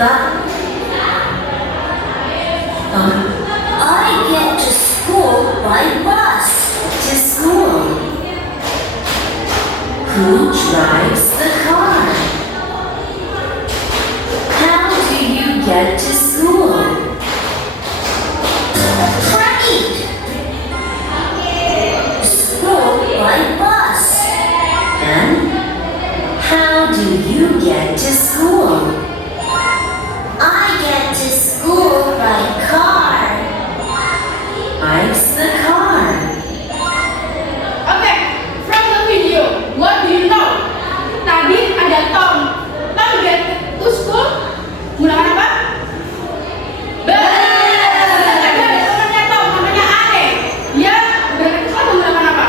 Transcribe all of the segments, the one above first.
But I get to school by bus to school. Who drives the car? How do you get to school? Right! School by bus. And how do you get to school? I get to school by car. I's the car. Okay, from the video, what do you know? Tadi ada Tom. Tom get to school menggunakan apa? Benar. Ada temannya Tom, namanya Ane. Dia berangkat ke sekolah menggunakan apa?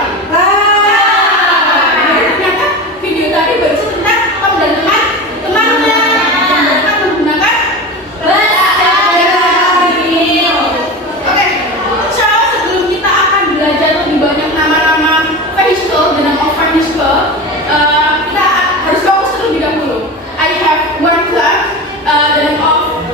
Jadi ternyata video tadi berisi tentang Tom dan teman-temannya yang mereka menggunakan bus. Oke, so sebelum kita akan belajar lebih banyak nama-nama vehicle dan nama vehicle, kita harus fokus terlebih dahulu. I have one class, the name of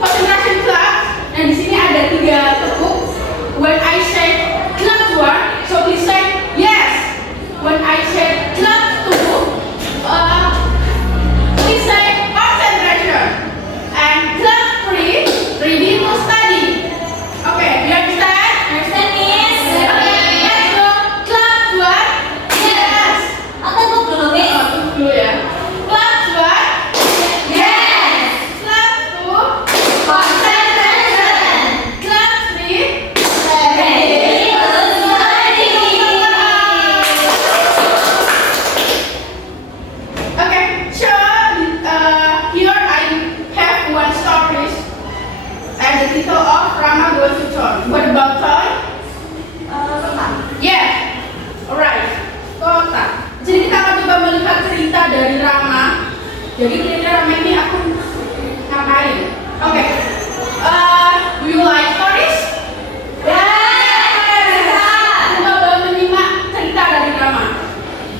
concentration class, dan di sini ada 3 tepuk. When I say class 1, so please say yes. When I say class 2, please say concentration. And class 3, ready to study. Okay, do you understand? Understand, Miss? Okay, let's go. Class 1, yes. Aku tepuk dulu, Miss. Tunggu dulu ya. Class 1, yes. Class 2, Concentration. class 3, Ready to study. okay. So here I have one story, and the title of Rama Goes to Town. What about town? Yeah. Alright. Kota. Jadi kita akan coba melihat cerita dari Rama. Jadi cerita Rama ini aku ngapain? Oke. Do you like stories? Coba menyimak cerita dari Rama.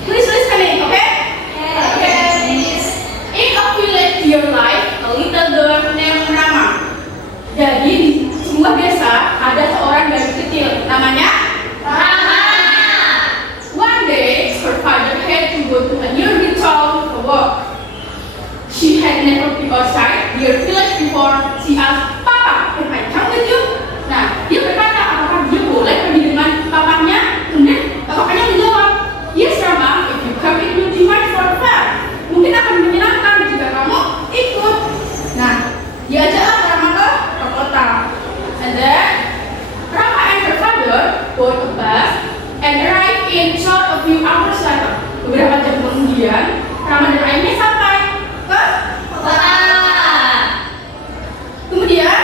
Please listening, okay? In a village near life, a little girl named Rama. Jadi di sebuah desa ada seorang gadis kecil namanya Rama. One day, her father had to go to a nearby town for work. She had never been outside their village before. She asked, "Papa, can I come with you?" Nah, dia berkata apakah dia boleh pergi dengan papanya? Kemudian papanya menjawab, "Yes, Rama, if you come it will be much more fun." Mungkin akan menyenangkan jika kamu ikut. Nah, diajaklah Rama ke kota. And then Rama and her father board a bus and arrived in short a few hours later. Beberapa jam kemudian, Rama dan ayahnya sampai ke kota. Kemudian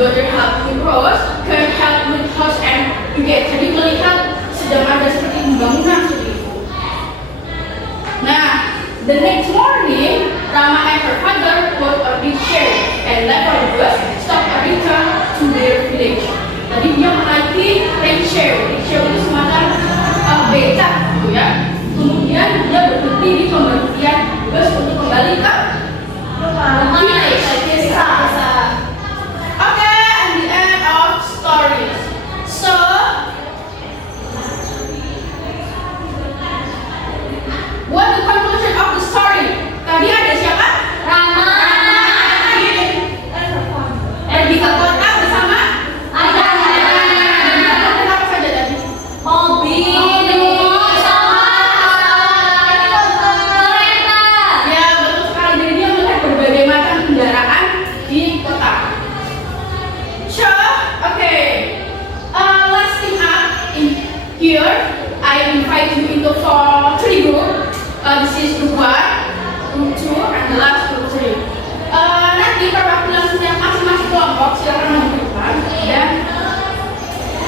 daughter help with roads, can help with house and brigade. Jadi melihat sedang ada seperti pembangunan seperti itu. Nah, the next morning, Rama and her father bought a big chair and left on the bus, stop and return to their village. Tadi dia menaiki rickshaw itu semacam becak gitu ya. Kemudian dia berhenti di pemberhentian bus untuk kembali ke village, desa. Okay, and the end of stories. So, what the conclusion of the story? Tadi ada siapa? Rama. Pergi ke kota bersama Ayahnya. apa saja tadi? Mobil. Sama. Kereta. Ya, betul sekali. Jadi dia melihat berbagai macam kendaraan di kota. Sure, okay. Let's team up in here. I invite you into for 3 group. This is group 1, group 2, and the last group 3. Nanti perwakilan setiap masing-masing kelompok silakan maju ke depan. Dan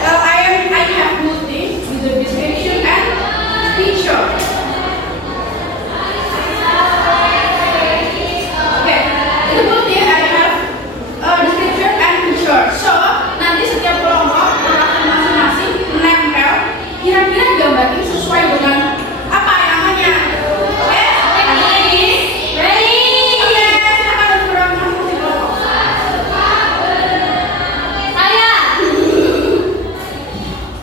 I have bulletin with the description and picture. Okay, in the bulletin I have description and picture. So nanti setiap kelompok perwakilan masing-masing menempel kira-kira gambar ini sesuai dengan apa yang namanya. Oke? Ready? Oke, silakan bergerak masing-masing kelompok. Saya.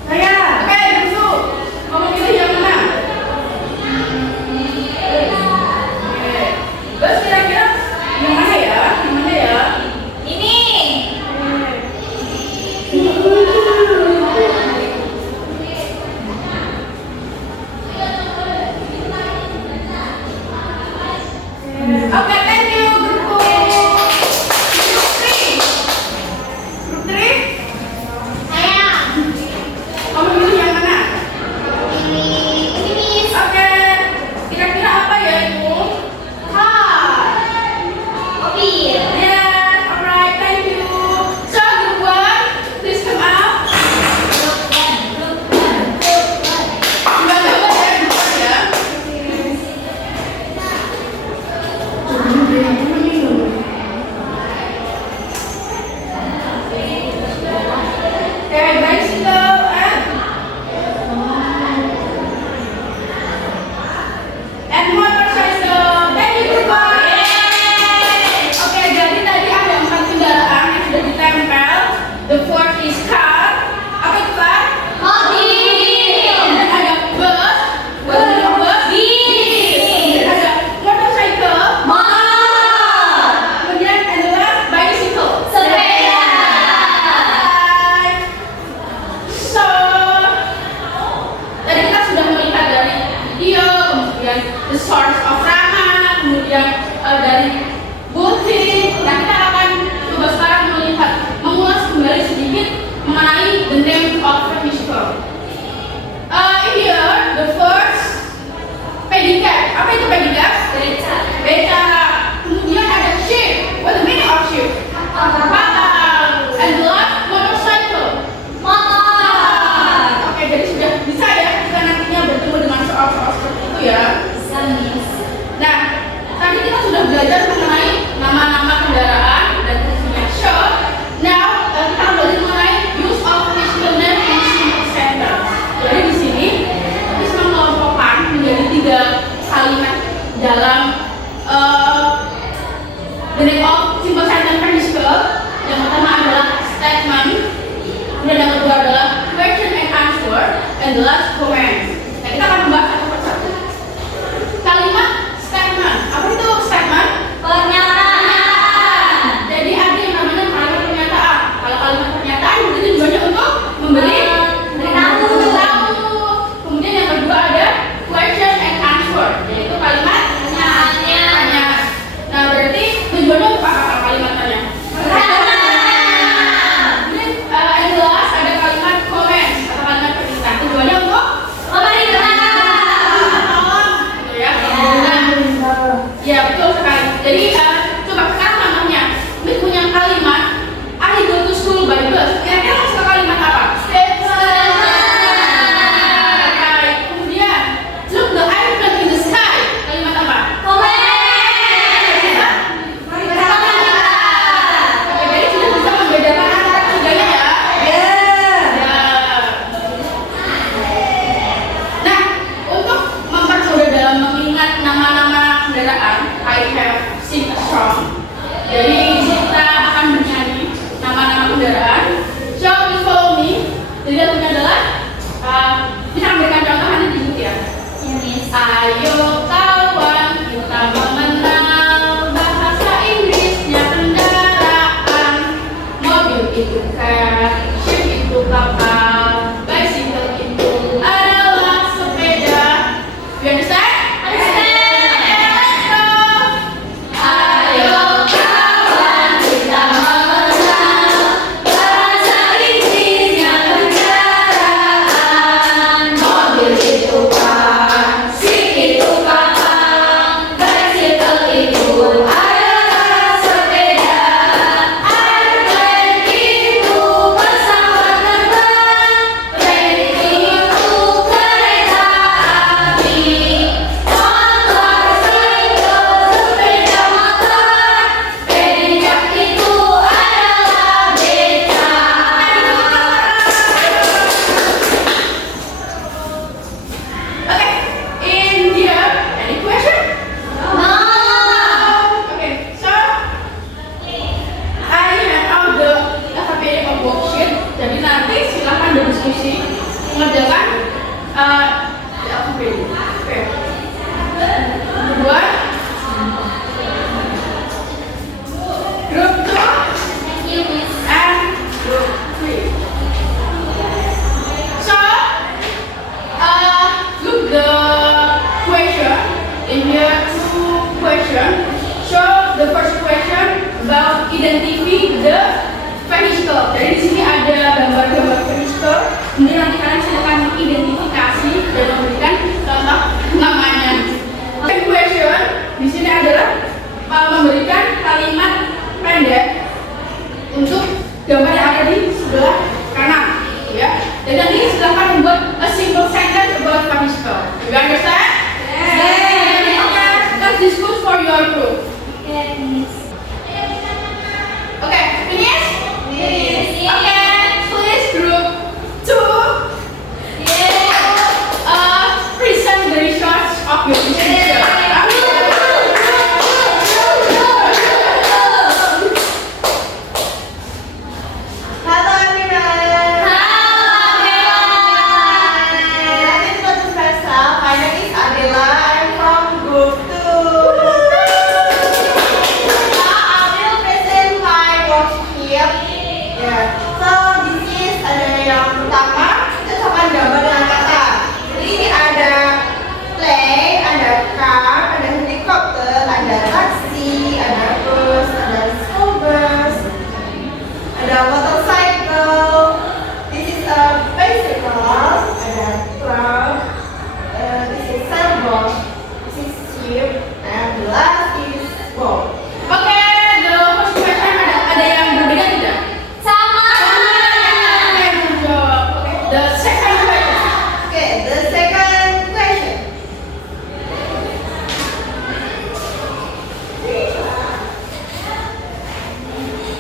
Saya. Oke, Yusu. Kamu pilih yang mana? Oke. Terus kira-kira yang mana ya? Yang mana ya? Ini. Oke, thank you. Group 3. Group 3. Saya. Kamu pilih yang mana? Ini. Oke. Kira-kira apa ya itu? Car. Mobil. Yes, alright, thank you. So, group 1, please come up. Coba ya, group 1 ya. Okay, bicycle and motorcycle. Thank you, group 1. Oke, jadi tadi ada 4 kendaraan yang sudah ditempel. The fourth is car. Apa itu car? Mobil. Kemudian ada bus. Kemudian bus. Kemudian ada motorcycle. Motor. Kemudian and the last bicycle. Sepeda. Alright. So, tadi kita sudah melihat dari video, kemudian the source of Rama, kemudian dari bulletin. Nah, kita akan coba sekarang mengulas kembali sedikit mengenai the name of vehicle. In here, the first pedicab. Apa itu pedicab? Beca. Beca. Kemudian ada ship. What the meaning of ship? Kapal. And the last motorcycle. Motor. Oke, jadi sudah bisa ya kita nantinya bertemu dengan soal-soal seperti itu ya. Bisa, Miss. Nah, tadi kita sudah belajar mengenai nama-nama kendaraan dan fungsinya. So, now kita akan belajar mengenai use of physical name in simple sentence. Jadi di sini kita mengelompokkan menjadi 3 kalimat dalam the name of simple sentence physical. Yang pertama adalah statement, kemudian yang kedua adalah question and answer, and the last comment. Nah, kita akan membahas satu persatu. Kalimat statement. Apa itu statement? Pernyataan. Jadi ada yang namanya kalimat pernyataan. Kalau kalimat pernyataan itu tujuannya untuk memberi Memberitahu. Kemudian yang kedua ada question and answer, yaitu kalimat Pertanyaannya. tanya. Nah, berarti tujuannya untuk apa kalau kalimat tanya? Kemudian and the last ada kalimat comment atau kalimat perintah. Tujuannya untuk Memerintah. song. Jadi kita akan bernyanyi nama-nama kendaraan. So please follow me. Jadi lagunya adalah bisa memberikan contoh nanti diikuti ya. Ya, Miss. Ayo kawan kita mengenal bahasa Inggrisnya kendaraan. Mobil itu car, ship itu kapal, bicycle itu adalah sepeda. You understand? Understand. Let's go. Ayo kawan kita mengenal bahasa Inggrisnya kendaraan. Mobil itu car, ship itu kapal, bicycle itu adalah sepeda. Airplane itu pesawat terbang, train itu kereta api, motorcycle sepeda motor, becak itu adalah beca. Okay, in here, any question? No. Okay, so I have out the alphabet of worksheet. Jadi nanti silakan berdiskusi mengerjakan the alphabet. Okay. Kedua, group 2 Thank you, Miss. and group 3. So, look the question. In here, 2 questions. So, the first question about identify the vehicle. Jadi di sini ada gambar-gambar vehicle. Kemudian nanti kalian silakan mengidentifikasi dan memberikan contoh namanya. Second question di sini adalah memberikan kalimat pendek untuk gambar yang ada di sebelah kanan, ya. Dan nanti silakan membuat a simple sentence about vehicle. You understand? Yes. Okay, let's discuss for your group. Okay, Miss. Okay, finish? Yes. Okay, please group 2. Present the results of your decision. Hello everyone. Let me introduce myself. My name is Adela. I'm from Group 2. Now I will present my worksheet. Yeah. So this is ada yang pertama cocokan gambar dengan kata. Jadi ini ada plane, ada car, ada helikopter, ada taksi, ada bus, ada school bus, ada motorcycle. This is a bicycle. Ada truck. This is sailboat. This is ship. And the last is boat. Okay, the first question ada yang berbeda tidak? Sama. Okay, the second question. Okay, the second question.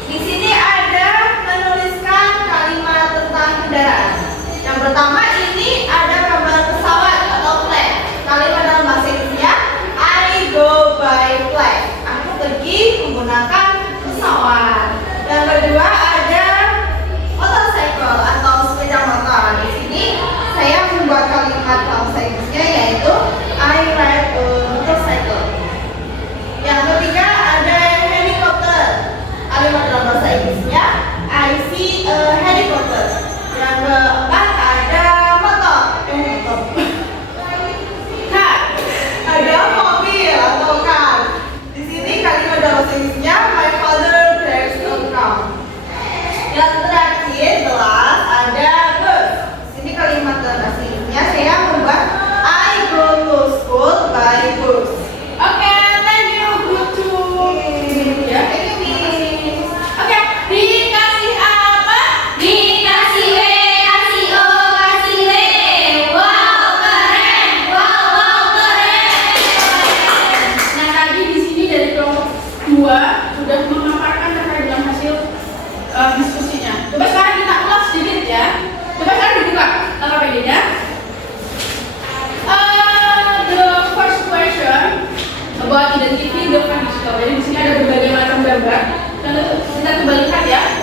Di sini ada menuliskan kalimat tentang kendaraan. Yang pertama ini ada gambar pesawat atau plane. Kalimat dalam bahasa Inggrisnya I go by plane. Aku pergi menggunakan pesawat. Yang kedua ada motorcycle atau sepeda motor. Di sini saya membuat kalimat bahasa Inggrisnya yaitu I ride a motorcycle. Yang ketiga ada helikopter. Kalimat dalam bahasa Inggrisnya I see a helicopter. Yang keempat ada motor. Car. Ada mobil atau car. Di sini kalimat dalam bahasa Inggrisnya my father drives a car. Yang terakhir kelas ada bus. Di sini kalimat dalam bahasa Inggrisnya saya membuat I go to school by bus. Okay, thank you group 2. Ya. Thank you, Miss. Oke, dikasih apa? Dikasih W, kasih O, kasih W. Wow, keren. Wow, keren. Nah, tadi di sini dari kelompok 2 sudah memaparkan terkait dengan hasil diskusinya. Coba sekarang kita ulas sedikit ya. Coba sekarang dibuka alfabetnya. The first question about identity the vehicle. Jadi di sini ada beberapa gambar. Kita coba lihat ya.